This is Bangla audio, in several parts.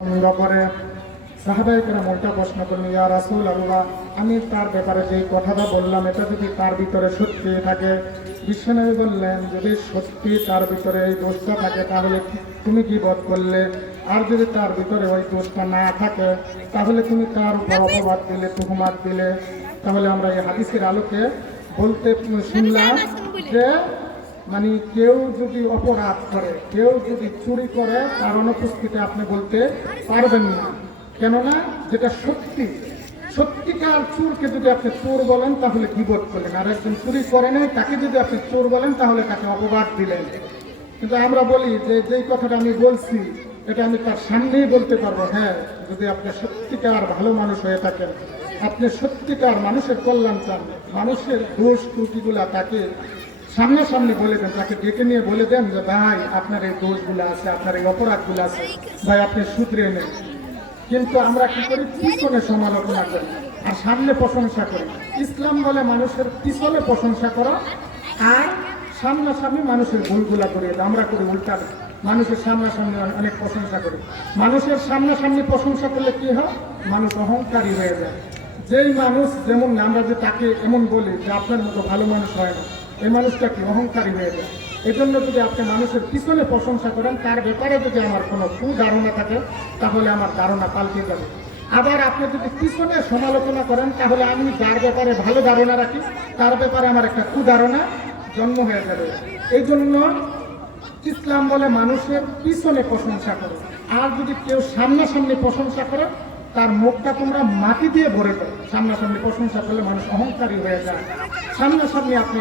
ব্যাপারে সাহাবাই করে মনটা প্রশ্ন করলেন, ইয়া রাসুল আল্লাহ আমি তার ব্যাপারে যে কথাটা বললাম, এটা যদি তার ভিতরে সত্যি থাকে? বিশ্বনবী বললেন, যদি সত্যি তার ভিতরে এই দোষটা থাকে, তাহলে তুমি কি বোধ করলে? আর যদি তার ভিতরে ওই দোষটা না থাকে, তাহলে তুমি তার উপর অপবাদ দিলে তুহমাত দিলে? তাহলে আমরা এই হাদিসের আলোকে বলতে শুনলাম যে মানে কেউ যদি অপরাধ করে, কেউ যদি চুরি করে, তার অনুপস্থিতি আপনি বলতে পারবেন না। কেননা যেটা সত্যি, সত্যিকার চোরকে যদি আপনি চোর বলেন, তাহলে বিপদ করলেন। আর একজন চুরি করে নাই, তাকে যদি আপনি চোর বলেন, তাহলে তাকে অপবাদ দিলেন। কিন্তু আমরা বলি যে, যেই কথাটা আমি বলছি, এটা আমি তার সামনেই বলতে পারব। হ্যাঁ যদি আপনি সত্যিকার ভালো মানুষ হয়ে থাকেন, আপনি সত্যিকার মানুষের কল্যাণ চান, মানুষের দোষ ত্রুটিগুলা তাকে সামনাসামনি বলে দেন, তাকে ডেকে নিয়ে বলে দেন যে, ভাই, আপনার এই দোষগুলো আছে, আপনার এই অপরাধগুলো আছে। ভাই, আপনি শুধরে নেন। কিন্তু আমরা কি করি? পিছনে সমালোচনা করি আর সামনে প্রশংসা করি। ইসলাম বলে মানুষের পিছনে প্রশংসা করো আর সামনাসামনি মানুষের ভুলগুলা দাও আমরা করি উল্টা। মানুষের সামনাসামনি অনেক প্রশংসা করি। মানুষের সামনাসামনি প্রশংসা করলে কি হয়? মানুষ অহংকারী হয়ে যায়। যেই মানুষ যেমন, আমরা যে তাকে এমন বলি যে, আপনার মতো ভালো মানুষ হয় না। এই মানুষটা কি অহংকারী হয়ে যায় এই জন্য যদি আপনি মানুষের পিছনে প্রশংসা করেন, তার ব্যাপারে যদি আমার কোনো ধারণা থাকে, তাহলে আমার ধারণা পাল্টে যাবে। আবার আপনি যদি পিছনে সমালোচনা করেন, তাহলে আমি যার ব্যাপারে ভালো ধারণা রাখি, তার ব্যাপারে আমার একটা কুধারণা জন্ম হয়ে যাবে। এই জন্য ইসলাম বলে মানুষের পিছনে প্রশংসা করে। আর যদি কেউ সামনাসামনি প্রশংসা করে, তার মুখটা তোমরা মাটি দিয়ে ভরে দাও। সামনাসামনি প্রশংসা করলে মানুষ অহংকারী হয়ে যায়। সামনাসামনি আপনি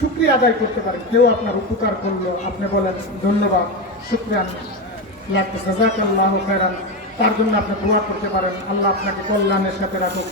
শুক্রিয়া আদায় করতে পারেন কেউ আপনার উপকার করল, আপনি বলেন, ধন্যবাদ, শুক্রিয়া লাগতে সাজাক আল্লাহ তার জন্য আপনি দোয়া করতে পারেন। আল্লাহ আপনাকে কল্যাণের সাথে রাখুক।